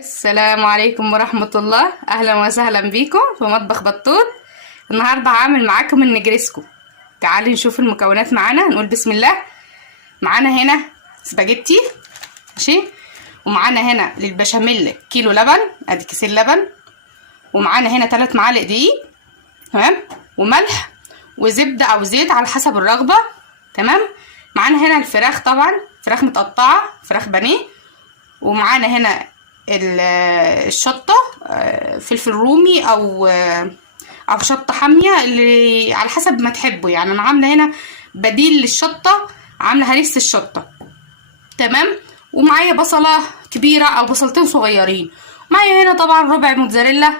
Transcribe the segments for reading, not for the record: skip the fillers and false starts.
السلام عليكم ورحمة الله. أهلا وسهلا بيكم في مطبخ بطوط. النهاردة هعمل معاكم النجريسكو. تعالي نشوف المكونات معانا. نقول بسم الله. معانا هنا سباجيتي ماشي، ومعانا هنا للبشاميل كيلو لبن، ادي كيسين لبن، ومعانا هنا 3 معالق دقيق تمام، وملح وزبدة او زيت على حسب الرغبة تمام. معانا هنا الفراخ، طبعا فراخ متقطعة، فراخ بانيه، ومعانا هنا الشطة، فلفل رومي او شطة حامية اللي على حسب ما تحبوا. يعني انا عاملة هنا بديل للشطة، عاملة هريسة الشطة تمام. ومعايا بصلة كبيرة او بصلتين صغيرين. معايا هنا طبعا ربع موتزاريلا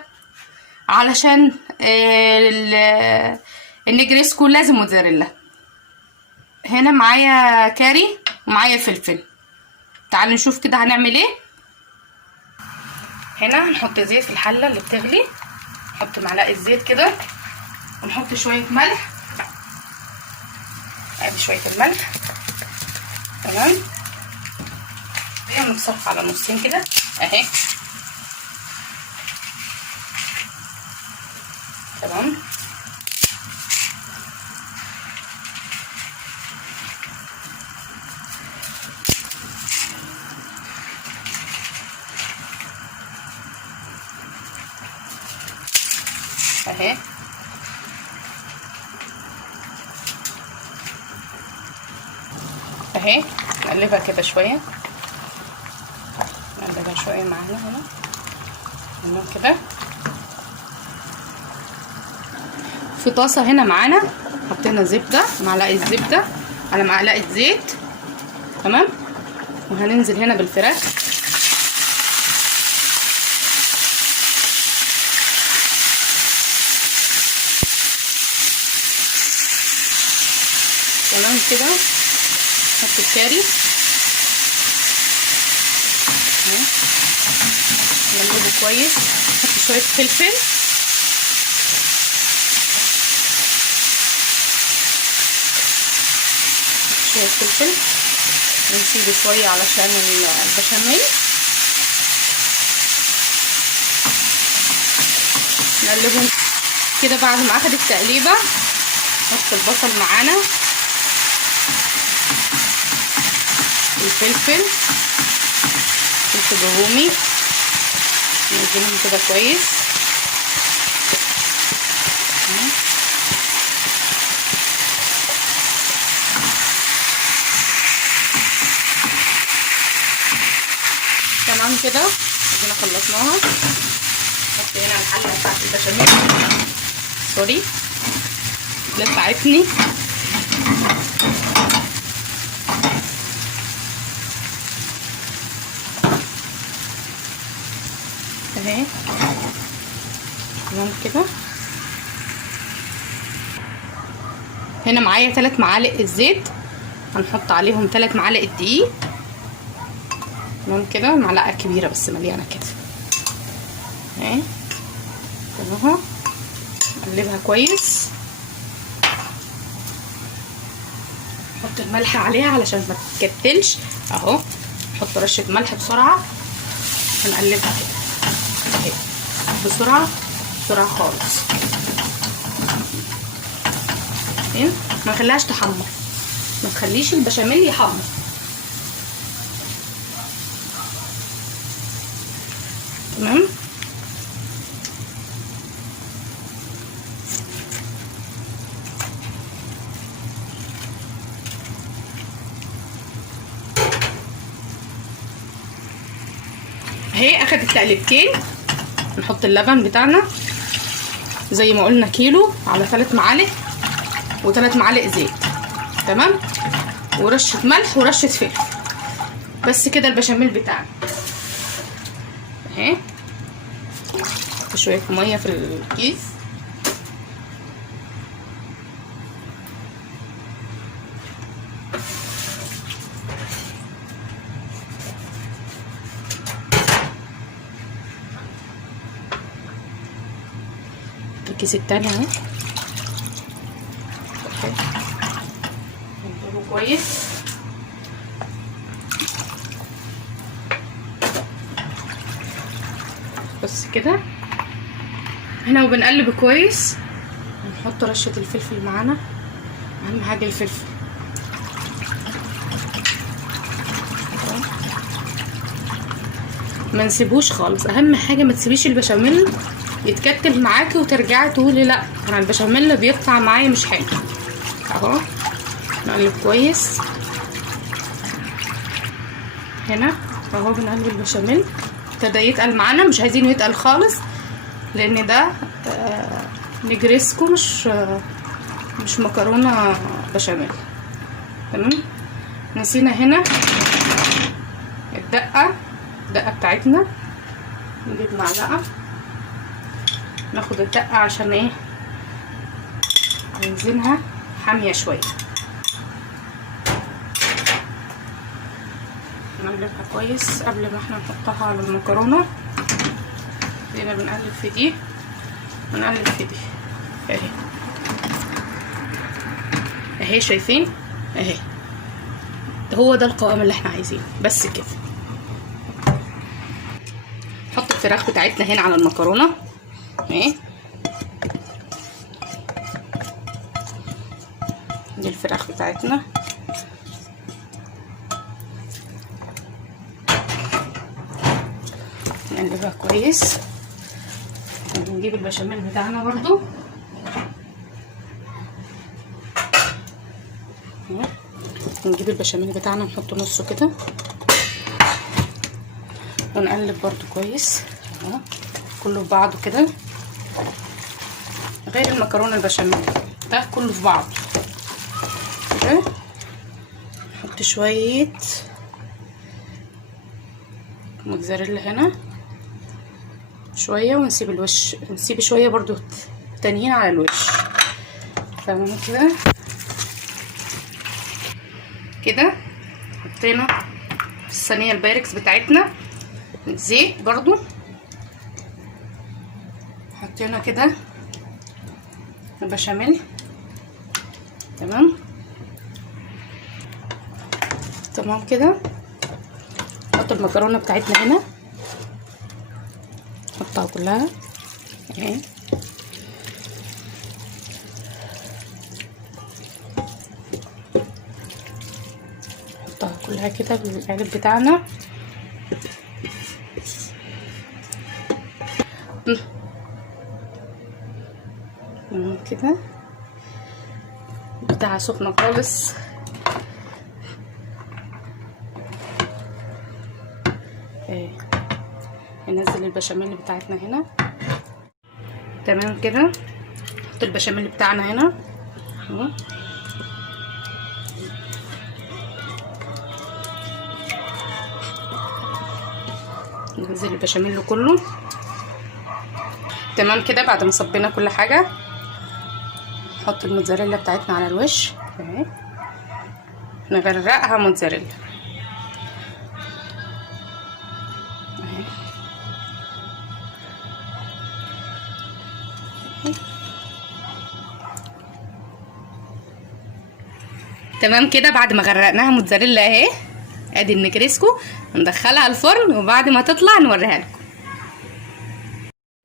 علشان النجريسكو لازم موتزاريلا. هنا معايا كاري ومعايا فلفل. تعالوا نشوف كده هنعمل ايه. هنا هنحط زيت في الحله اللي بتغلي، نحط معلقه زيت كده، ونحط شويه ملح، ادي شويه الملح تمام. هي نكسرها على نصين كده اهي تمام. اهي اهي نقلبها كده شويه، نقلبها شويه معانا هنا كده. في طاسه هنا معانا حطينا زبده، معلقه زبده على معلقه زيت تمام، وهننزل هنا بالفراخ تمام كده. نحط الكاري نقلبه كويس، نحط شويه فلفل ونسيبه شويه علشان البشاميل. نقلبه كده. بعد ما اخد التقليبه نحط البصل معانا، الفلفل الرومي، ننزلهم كده كويس تمام كده. ادينا خلصناها. نحط هنا الحله بتاعت البشاميل، سوري لسعتني اهي تمام كده. هنا معايا 3 معالق الزيت، هنحط عليهم 3 معالق الدقيق تمام كده، معلقه كبيره بس مليانه كده اهي اهو. نقلبها كويس، نحط الملح عليها علشان ما تتكتلش اهو. نحط رشه ملح بسرعه، هنقلبها كده اهي بسرعه بسرعه خالص اهي. ما نخليهاش تحمر، ما تخليش البشاميل يحمر تمام. اهي اخدت تقلبتين. نحط اللبن بتاعنا زي ما قلنا كيلو على 3 معالق و3 معالق زيت تمام، ورشه ملح ورشه فلفل بس كده. البشاميل بتاعنا اهي شويه ميه في الكيس الكيس التاني اهو. نضربه كويس بس كده هنا وبنقلب كويس. نحط رشه الفلفل معانا، اهم حاجه الفلفل. ما نسيبوش خالص، اهم حاجه ما تسيبيش البشاميل يتكتل معاكي وترجعي تقولي لا انا البشاميل بيطلع معايا مش حلو. اهو نقلب كويس هنا اهو. بنقلب البشاميل ابتدى يتقل معانا، مش عايزينه يتقل خالص لان ده نجريسكو مش مكرونه بشاميل. تمام. نسينا هنا الدقه بتاعتنا، نجيب معلقه ناخد الدقه عشان ايه عايزينها حاميه شويه. نقلبها كويس قبل ما احنا نحطها على المكرونه. هنا بنقلب في دي ونقلب في دي اهي شايفين اهي. هو ده القوام اللي احنا عايزينه بس كده. نحط الفراخ بتاعتنا هنا على المكرونه اهي. دي الفراخ بتاعتنا نقلبها كويس. ونجيب البشاميل بتاعنا برضو نجيب البشاميل بتاعنا نحطه نصه كده ونقلب برضو كويس اهو كله في بعضه كده، غير المكرونه البشاميل ده كله في بعضه كده. نحط شويه موتزاريلا هنا شويه، ونسيب الوش، نسيب شويه برضو تانيين على الوش. تمام كده. كده حطينا في الصينيه البايركس بتاعتنا زيت برضو، حطينا كده البشاميل. تمام كده. نحط المكرونه بتاعتنا هنا نحطها كلها اهي. نحطها كلها كده بالقالب بتاعنا كده. بتاعها سخنه خالص اهي. ننزل البشاميل بتاعتنا هنا. تمام كده. نحط البشاميل بتاعنا هنا اهو. ننزل البشاميل كله. تمام كده. بعد ما صبينا كل حاجه نحط الموتزاريلا بتاعتنا على الوش اهي، نغرقها موتزاريلا اهي. تمام كده. بعد ما غرقناها موتزاريلا اهي، ادي النجريسكو ندخلها الفرن وبعد ما تطلع نوريها لكم.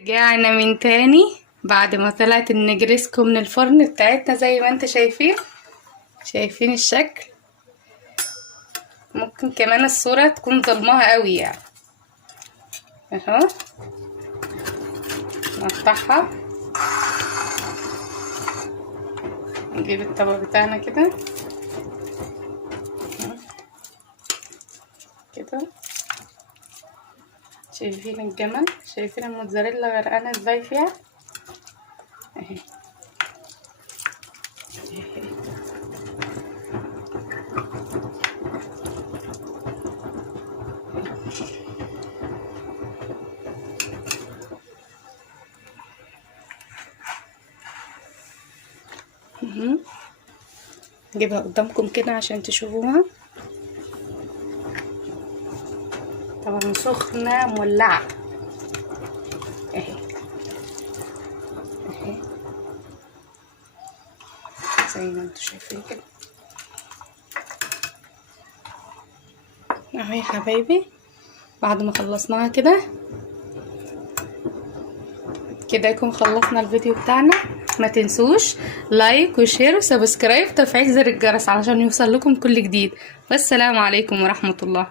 رجعنا من تاني بعد ما طلعت النجريسكو من الفرن بتاعتنا زي ما انت شايفين الشكل. ممكن كمان الصورة تكون ظلمها قوي يعني اهو. نقطعها، نجيب الطبق بتاعنا كده كده. شايفين الجمل، شايفين الموتزاريلا غرقانه ازاي فيها اهي. نجيبها قدامكم كده عشان تشوفوها. طبعا سخنه مولعه اهي اهي زي ما انتم شايفين كده اهو يا حبايبي. بعد ما خلصناها كده كده يكون خلصنا الفيديو بتاعنا. ما تنسوش لايك وشير وسبسكرايب وتفعيل زر الجرس علشان يوصل لكم كل جديد. والسلام عليكم ورحمة الله.